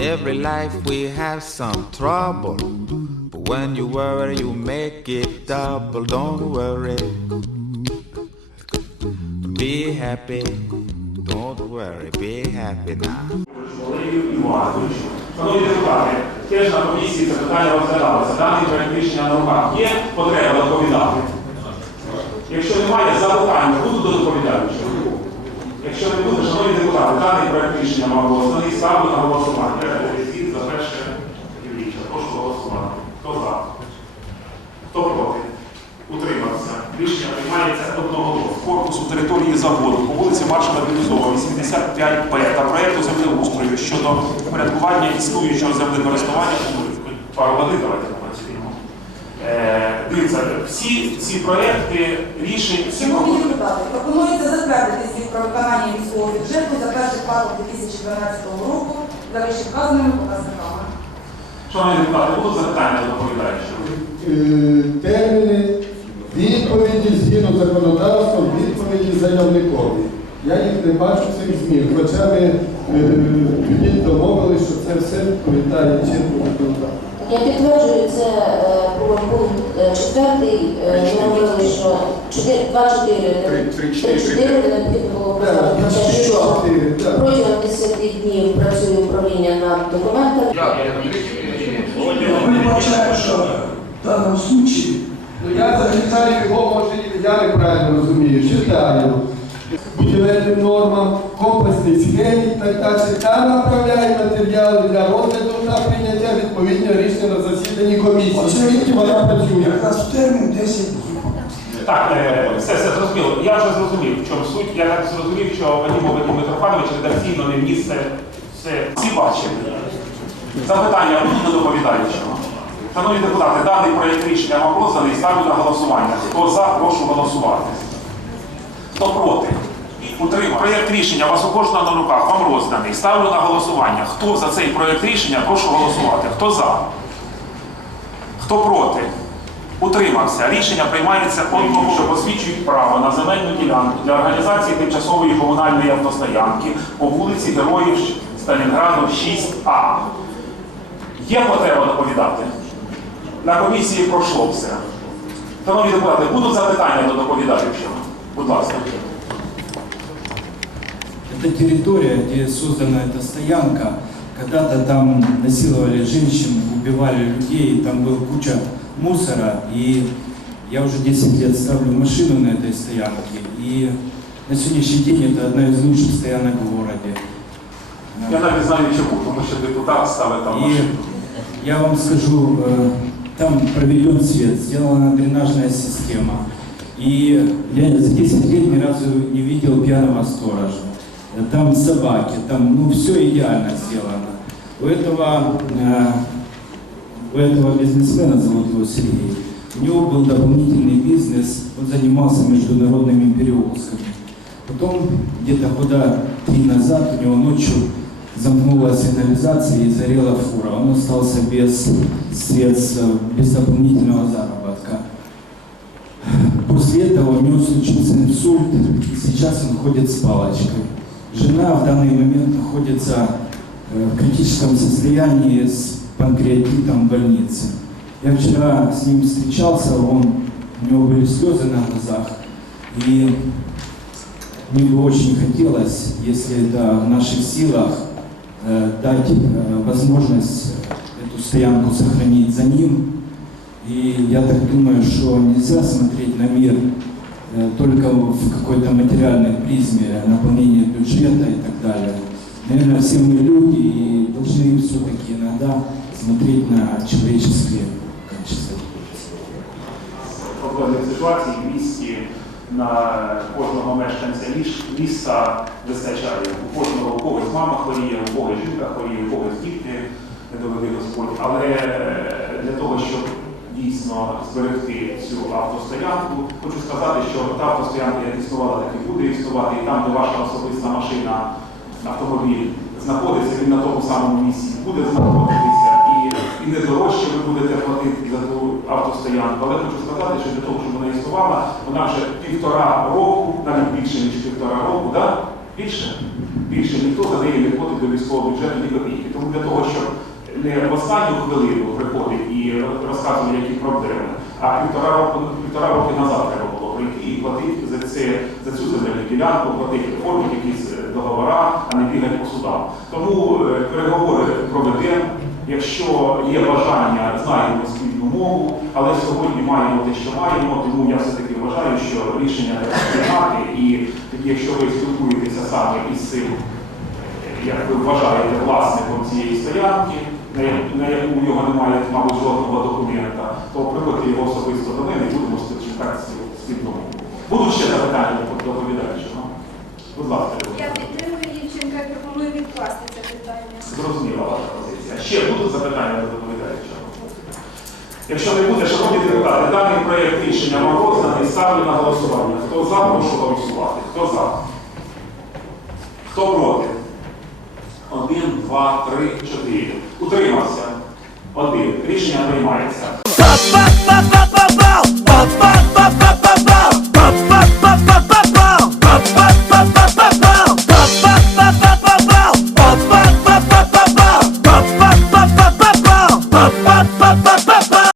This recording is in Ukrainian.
every life we have some trouble. But when you worry, you make it double. Don't worry. Be happy. Don't worry. Be happy now. Валерію Івановичу. Шановні депутати, теж на комісії це питання розглядалося. Даний проект рішення на руках є потреба доповідати. Якщо немає, запитання будуть до доповідача. Якщо не буде, шановні депутати, даний проект рішення мав голосований, ставлю на голосування. Голосуйте за перше півріччя. Прошу голосувати. Хто за? Хто проти? Утримався. Рішення приймається одноголосно. Корпусу території заводу по вулиці Маршала Білізова, 85П та проєкту землеустрою щодо порядкування існуючого землекористування. Пару води давайте попрацюємо. Дивіться, всі ці проєкти рішень, всі Шановні депутати, пропонується затвердити звіт про виконання міського бюджету за перший квартал 2012 року за вищевказаними показниками. Шановні депутати, будуть запитання до доповідаючого? Е, терміни відповіді згідно законодавства, відповіді заявникові. Я їх не бачу цих змін. Хоча ми е, тоді домовилися, що це все відповідає чинному законодавству. Я підтверджую це по пункт е, четвертий. е, говорили, що 2, 4, необхідно було те, що протягом 10 днів працює управління над документами. Ми вважаємо, що в даному случаї Ну, я зачитаю його, може я неправильно розумію. Читаю. Будівельним нормам, комплексній схемі і так далі. Та направляє матеріали для розгляду та прийняття відповідного засіданні комісії. Звідки вона працює? якраз в термін 10 днів. Так, е, все, все зрозуміло. Я вже зрозумів, в чому суть. Я так зрозумів, що Вадим Вадим Митрофанович редакційно не вніс це все. Всі бачили. Запитання до доповідаючого. Шановні депутати, даний проєкт рішення вам розданий, ставлю на голосування. Хто за, прошу голосувати. Хто проти? Утримав. Проєкт рішення у вас у кожного на руках, вам розданий. Ставлю на голосування. Хто за цей проєкт рішення, прошу голосувати. Хто за? Хто проти? Утримався. Рішення приймається одного, що посвідчують право на земельну ділянку для організації тимчасової комунальної автостоянки по вулиці Героїв Сталінграду 6А. Є потреба доповідати? На комісії пройшло все. Шановні депутати, будуть запитання до доповідаючого? Будь ласка. Это территория, где создана эта стоянка. Когда-то там насиловали женщин, убивали людей, там была куча мусора. И я уже 10 лет ставлю машину на этой стоянке. И на сегодняшний день это одна из лучших стоянок в городе. Я навіть знаю чому, тому що депутат ставить там И машину. я вам скажу, э, там проведен свет, сделана дренажная система. И я за 10 лет ни разу не видел пьяного сторожа. Там собаки, там ну все идеально сделано. У этого, э, у этого бизнесмена, зовут его Сергей, у него был дополнительный бизнес, он занимался международными перевозками. Потом где-то года три назад у него ночью замкнулась сигнализация и зарела фура. Он остался без средств, без дополнительного заработка. После этого у него случился инсульт, и сейчас он ходит с палочкой. Жена в данный момент находится э, в критическом состоянии с панкреатитом в больнице. Я вчера с ним встречался, он, у него были слезы на глазах, и мне бы очень хотелось, если это в наших силах, э, дать э, возможность эту стоянку сохранить за ним. И я так думаю, что нельзя смотреть на мир только в какой-то материальной призме наполнения бюджета и так далее. Наверное, все мы люди и должны все-таки иногда смотреть на человеческие качества. проблемних ситуацій в місті на кожного мешканця ліса вистачає. У кожного у когось мама хворіє, у когось жінка хворіє, у когось діти не доведи Господь. Але е, для того, щоб дійсно зберегти цю автостоянку, хочу сказати, що та автостоянка, як існувала, так і буде існувати, і там, де ваша особиста машина, автомобіль знаходиться, він на тому самому місці буде знаходитися. І, не дорожче ви будете платити за ту автостоянку. Але хочу сказати, що для того, щоб вона існувала, вона вже півтора року, навіть більше ніж півтора року, да? більше, більше ніхто за неї не платить до військового бюджету ні копійки. Тому для того, щоб не в останню хвилину приходить і розказує, які проблеми, а півтора року, півтора роки назад треба було прийти і платити за, це, за цю земельну ділянку, платити, оформити якісь договори, а не бігати по судам. Тому е, переговори проведемо. Якщо є бажання, знаємо спільну мову, але сьогодні маємо те, що маємо, тому я все-таки вважаю, що рішення треба приймати. І якщо ви спілкуєтеся саме із цим, як ви вважаєте, власником цієї стоянки, на яку у нього немає, мабуть, жодного документа, то приходьте його особисто до мене і будемо шукати спільну мову. Будуть ще запитання до доповідача? Будь ласка, Я підтримую Євченка і пропоную відкласти це питання. зрозуміла ваша позиція. Ще будуть запитання до доповідача? Якщо не буде, шановні депутати, даний проєкт рішення вам розданий, ставлю на голосування. Хто за, прошу голосувати. Хто за? Хто проти? два, три, чотири. Утримався. Один. Рішення приймається.